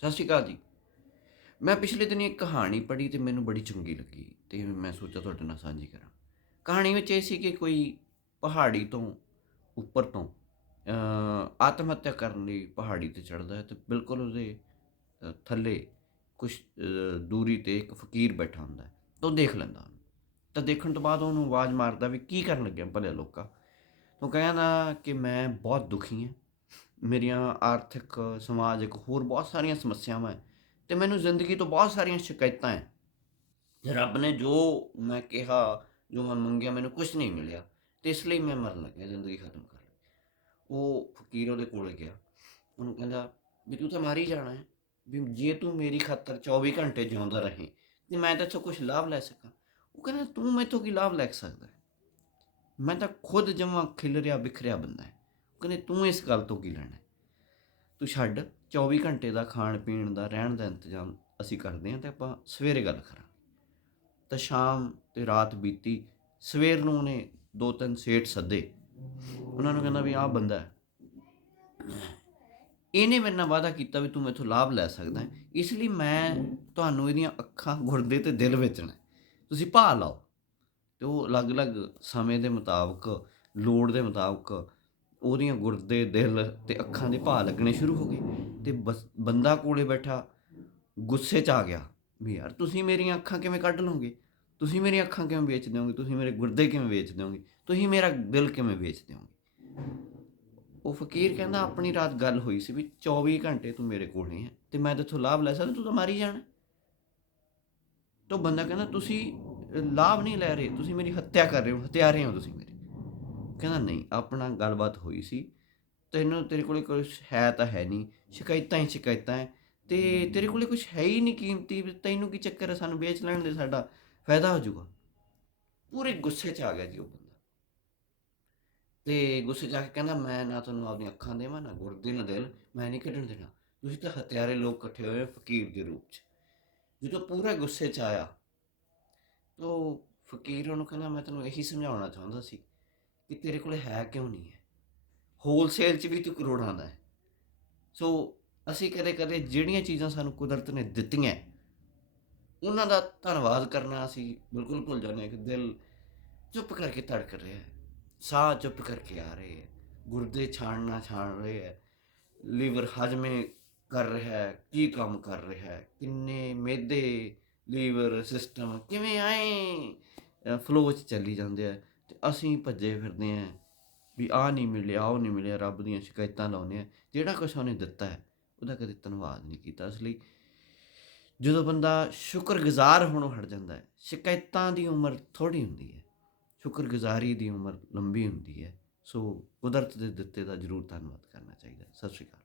ਸਤਿ ਸ਼੍ਰੀ ਅਕਾਲ ਜੀ। ਮੈਂ ਪਿਛਲੇ ਦਿਨੀ ਇੱਕ ਕਹਾਣੀ ਪੜ੍ਹੀ ਤੇ ਮੈਨੂੰ ਬੜੀ ਚੰਗੀ ਲੱਗੀ ਤੇ ਮੈਂ ਸੋਚਿਆ ਤੁਹਾਡੇ ਨਾਲ ਸਾਂਝੀ ਕਰਾਂ। ਕਹਾਣੀ ਵਿੱਚ ਇਹ ਸੀ ਕਿ ਕੋਈ ਪਹਾੜੀ ਤੋਂ ਉੱਪਰ ਤੋਂ ਆਤਮ ਹੱਤਿਆ ਕਰਨ ਲਈ ਪਹਾੜੀ ਤੇ ਚੜਦਾ ਹੈ ਤੇ ਬਿਲਕੁਲ ਉਹਦੇ ਥੱਲੇ ਕੁਝ ਦੂਰੀ ਤੇ ਇੱਕ ਫਕੀਰ ਬੈਠਾ ਹੁੰਦਾ ਹੈ ਤਾਂ ਉਹ ਦੇਖ ਲੈਂਦਾ ਉਹਨੂੰ। ਤਾਂ ਦੇਖਣ ਤੋਂ ਬਾਅਦ ਉਹਨੂੰ ਆਵਾਜ਼ ਮਾਰਦਾ ਵੀ ਕੀ ਕਰਨ ਲੱਗਿਆ ਭਲੇ ਲੋਕਾ? ਉਹ ਕਹਿੰਦਾ ਕਿ ਮੈਂ ਬਹੁਤ ਦੁਖੀ ਹਾਂ। ਮੇਰੀਆਂ ਆਰਥਿਕ, ਸਮਾਜਿਕ ਹੋਰ ਬਹੁਤ ਸਾਰੀਆਂ ਸਮੱਸਿਆਵਾਂ ਹੈ ਤੇ ਮੈਨੂੰ ਜ਼ਿੰਦਗੀ ਤੋਂ ਬਹੁਤ ਸਾਰੀਆਂ ਸ਼ਿਕਾਇਤਾਂ ਹੈ। ਰੱਬ ਨੇ ਜੋ ਮੈਂ ਕਿਹਾ, ਜੋ ਮੈਂ ਮੰਗਿਆ, ਮੈਨੂੰ ਕੁਝ ਨਹੀਂ ਮਿਲਿਆ ਤੇ ਇਸ ਲਈ ਮੈਂ ਮਰਨ ਲੱਗਿਆ, ਜ਼ਿੰਦਗੀ ਖਤਮ ਕਰ ਲਈ। ਉਹ ਫਕੀਰ ਉਹਦੇ ਕੋਲ ਗਿਆ। ਉਹਨੂੰ ਕਹਿੰਦਾ, ਵੀ ਤੂੰ ਤਾਂ ਮਾਰੀ ਜਾਣਾ ਹੈ। ਵੀ ਜੇ ਤੂੰ ਮੇਰੀ ਖਾਤਰ 24 ਘੰਟੇ ਜਿਉਂਦਾ ਰਹੇ, ਤੇ ਮੈਂ ਤਾਂ ਇੱਥੋਂ ਕੁਝ ਲਾਭ ਲੈ ਸਕਾਂ। ਉਹ ਕਹਿੰਦਾ, ਤੂੰ ਮੈਥੋਂ ਕੀ ਲਾਭ ਲੈ ਸਕਦਾ ਮੈਂ ਤਾਂ ਖੁਦ ਜਮਾ ਰਿਹਾ, ਬਿਖਰਿਆ ਬੰਦਾ ਹੈ। ਕਹਿੰਦੇ ਤੂੰ ਇਸ ਗੱਲ ਤੋਂ ਕੀ ਲੈਣਾ ਤੂੰ ਛੱਡ 24 ਘੰਟੇ ਦਾ ਖਾਣ ਪੀਣ ਦਾ ਰਹਿਣ ਦਾ ਇੰਤਜ਼ਾਮ ਅਸੀਂ ਕਰਦੇ ਹਾਂ ਤੇ ਆਪਾਂ ਸਵੇਰੇ ਗੱਲ ਕਰਾਂ ਤਾਂ ਸ਼ਾਮ ਤੇ ਰਾਤ ਬੀਤੀ, ਸਵੇਰ ਨੂੰ ਉਹਨੇ ਦੋ ਤਿੰਨ ਸੇਠ ਸੱਦੇ। ਉਹਨਾਂ ਨੂੰ ਕਹਿੰਦਾ ਵੀ ਆਹ ਬੰਦਾ ਹੈ। ਇਹਨੇ ਮੇਰੇ ਨਾਲ ਵਾਅਦਾ ਕੀਤਾ ਵੀ ਤੂੰ ਮੈਥੋਂ ਲਾਭ ਲੈ ਸਕਦਾ ਹੈ। ਇਸ ਲਈ ਮੈਂ ਤੁਹਾਨੂੰ ਇਹਦੀਆਂ ਅੱਖਾਂ ਗੁਰਦੇ ਤੇ ਦਿਲ ਵੇਚਣਾ ਤੁਸੀਂ ਭਾਅ ਲਾਓ। ਤੇ ਉਹ ਅਲੱਗ-ਅਲੱਗ ਸਮੇਂ ਦੇ ਮੁਤਾਬਕ, ਲੋੜ ਦੇ ਮੁਤਾਬਕ ਉਹਦੀਆਂ ਗੁਰਦੇ ਦਿਲ ਤੇ ਅੱਖਾਂ ਦੇ ਭਾਅ ਲੱਗਣੇ ਸ਼ੁਰੂ ਹੋ ਗਏ ਤੇ ਬਸ ਬੰਦਾ ਕੋਲੇ ਬੈਠਾ, ਗੁੱਸੇ 'ਚ ਆ ਗਿਆ ਵੀ ਯਾਰ ਤੁਸੀਂ ਮੇਰੀਆਂ ਅੱਖਾਂ ਕਿਵੇਂ ਕੱਢ ਲਓਗੇ? ਤੁਸੀਂ ਮੇਰੀਆਂ ਅੱਖਾਂ ਕਿਵੇਂ ਵੇਚ ਦਿਓਗੇ? ਤੁਸੀਂ ਮੇਰੇ ਗੁਰਦੇ ਕਿਵੇਂ ਵੇਚ ਦਿਓਗੇ? ਤੁਸੀਂ ਮੇਰਾ ਦਿਲ ਕਿਵੇਂ ਵੇਚ ਦਿਓਗੇ? ਉਹ ਫਕੀਰ ਕਹਿੰਦਾ ਆਪਣੀ ਰਾਤ ਗੱਲ ਹੋਈ ਸੀ ਵੀ 24 ਘੰਟੇ ਤੂੰ ਮੇਰੇ ਕੋਲ ਨਹੀਂ ਹੈ ਤੇ ਮੈਂ ਤੇਥੋਂ ਲਾਭ ਲੈ ਸਕਦਾ, ਤੂੰ ਤਾਂ ਮਾਰੀ ਜਾਣਾ। ਤਾਂ ਉਹ ਬੰਦਾ ਕਹਿੰਦਾ ਤੁਸੀਂ ਲਾਭ ਨਹੀਂ ਲੈ ਰਹੇ, ਤੁਸੀਂ ਮੇਰੀ ਹੱਤਿਆ ਕਰ ਰਹੇ ਹੋ, ਹਤਿਆਰੇ ਹੋ ਤੁਸੀਂ ਮੇਰੇ। ਕਹਿੰਦਾ ਨਹੀਂ, ਆਪਣਾ ਗੱਲਬਾਤ ਹੋਈ ਸੀ। ਤੈਨੂੰ, ਤੇਰੇ ਕੋਲੇ ਕੁਝ ਹੈ ਤਾਂ ਹੈ ਨਹੀਂ, ਸ਼ਿਕਾਇਤਾਂ ਹੀ ਸ਼ਿਕਾਇਤਾਂ ਹੈ ਤੇ ਤੇਰੇ ਕੋਲੇ ਕੁਝ ਹੈ ਹੀ ਨਹੀਂ ਕੀਮਤੀ, ਵੀ ਤੈਨੂੰ ਕੀ ਚੱਕਰ ਹੈ ਸਾਨੂੰ ਵੇਚ ਲੈਣ ਦੇ ਸਾਡਾ ਫਾਇਦਾ ਹੋ ਜਾਊਗਾ। ਪੂਰੇ ਗੁੱਸੇ 'ਚ ਆ ਗਿਆ ਜੀ ਉਹ ਬੰਦਾ। ਤੇ ਗੁੱਸੇ 'ਚ ਆ ਕੇ ਕਹਿੰਦਾ, ਮੈਂ ਨਾ ਤੁਹਾਨੂੰ ਆਪਣੀਆਂ ਅੱਖਾਂ ਦੇਵਾਂ, ਨਾ ਗੁਰਦੇ ਨਾ ਦਿਲ ਮੈਂ ਨਹੀਂ ਕੱਢਣ ਦੇਣਾ। ਤੁਸੀਂ ਤਾਂ ਹਥਿਆਰੇ ਲੋਕ ਇਕੱਠੇ ਹੋਏ ਫਕੀਰ ਦੇ ਰੂਪ 'ਚ। ਜਦੋਂ ਪੂਰਾ ਗੁੱਸੇ 'ਚ ਆਇਆ, ਤੋ ਫਕੀਰ ਉਹਨੂੰ ਕਹਿੰਦਾ, ਮੈਂ ਤੈਨੂੰ ਇਹੀ ਸਮਝਾਉਣਾ ਚਾਹੁੰਦਾ ਸੀ ਕਿ ਤੇਰੇ ਕੋਲ ਹੈ ਕਿਉਂ ਨਹੀਂ ਹੈ? ਹੋਲਸੇਲ 'ਚ ਵੀ ਤੂੰ ਕਰੋੜਾਂ ਦਾ ਹੈ। ਸੋ ਅਸੀਂ ਕਦੇ ਕਦੇ ਜਿਹੜੀਆਂ ਚੀਜ਼ਾਂ ਸਾਨੂੰ ਕੁਦਰਤ ਨੇ ਦਿੱਤੀਆਂ, ਉਹਨਾਂ ਦਾ ਧੰਨਵਾਦ ਕਰਨਾ ਅਸੀਂ ਬਿਲਕੁਲ ਭੁੱਲ ਜਾਂਦੇ ਹਾਂ ਕਿ ਦਿਲ ਚੁੱਪ ਕਰਕੇ ਧੜਕ ਰਿਹਾ ਹੈ, ਸਾਹ ਚੁੱਪ ਕਰਕੇ ਆ ਰਹੇ ਹੈ, ਗੁਰਦੇ ਛਾਣਨਾ ਛਾਣ ਰਹੇ ਹੈ, ਲੀਵਰ ਹਜਮੇ ਕਰ ਰਿਹਾ ਹੈ, ਕੀ ਕੰਮ ਕਰ ਰਿਹਾ ਹੈ, ਕਿੰਨੇ ਮੇਦੇ ਲੀਵਰ ਸਿਸਟਮ ਕਿਵੇਂ ਆਏ ਫਲੋ ਚ ਚੱਲੀ ਜਾਂਦੇ ਆ। ਅਸੀਂ ਭੱਜੇ ਫਿਰਦੇ ਆ ਵੀ ਆ ਨਹੀਂ ਮਿਲਿਆ ਉਹ ਨਹੀਂ ਮਿਲਿਆ, ਰੱਬ ਦੀਆਂ ਸ਼ਿਕਾਇਤਾਂ ਲਾਉਂਦੇ ਆ ਜਿਹੜਾ ਕੁਛ ਉਹਨੇ ਦਿੱਤਾ ਹੈ, ਉਹਦਾ ਕਦੇ ਧੰਨਵਾਦ ਨਹੀਂ ਕੀਤਾ। ਇਸ ਲਈ ਜਦੋਂ ਬੰਦਾ ਸ਼ੁਕਰਗੁਜ਼ਾਰ ਹੋਣੋਂ ਹਟ ਜਾਂਦਾ ਹੈ, ਸ਼ਿਕਾਇਤਾਂ ਦੀ ਉਮਰ ਥੋੜੀ ਹੁੰਦੀ ਹੈ, ਸ਼ੁਕਰਗੁਜ਼ਾਰੀ ਦੀ ਉਮਰ ਲੰਬੀ ਹੁੰਦੀ ਹੈ, ਸੋ ਕੁਦਰਤ ਦੇ ਦਿੱਤੇ ਦਾ ਜ਼ਰੂਰ ਧੰਨਵਾਦ ਕਰਨਾ ਚਾਹੀਦਾ ਸਤਿ ਸ਼੍ਰੀ ਅਕਾਲ।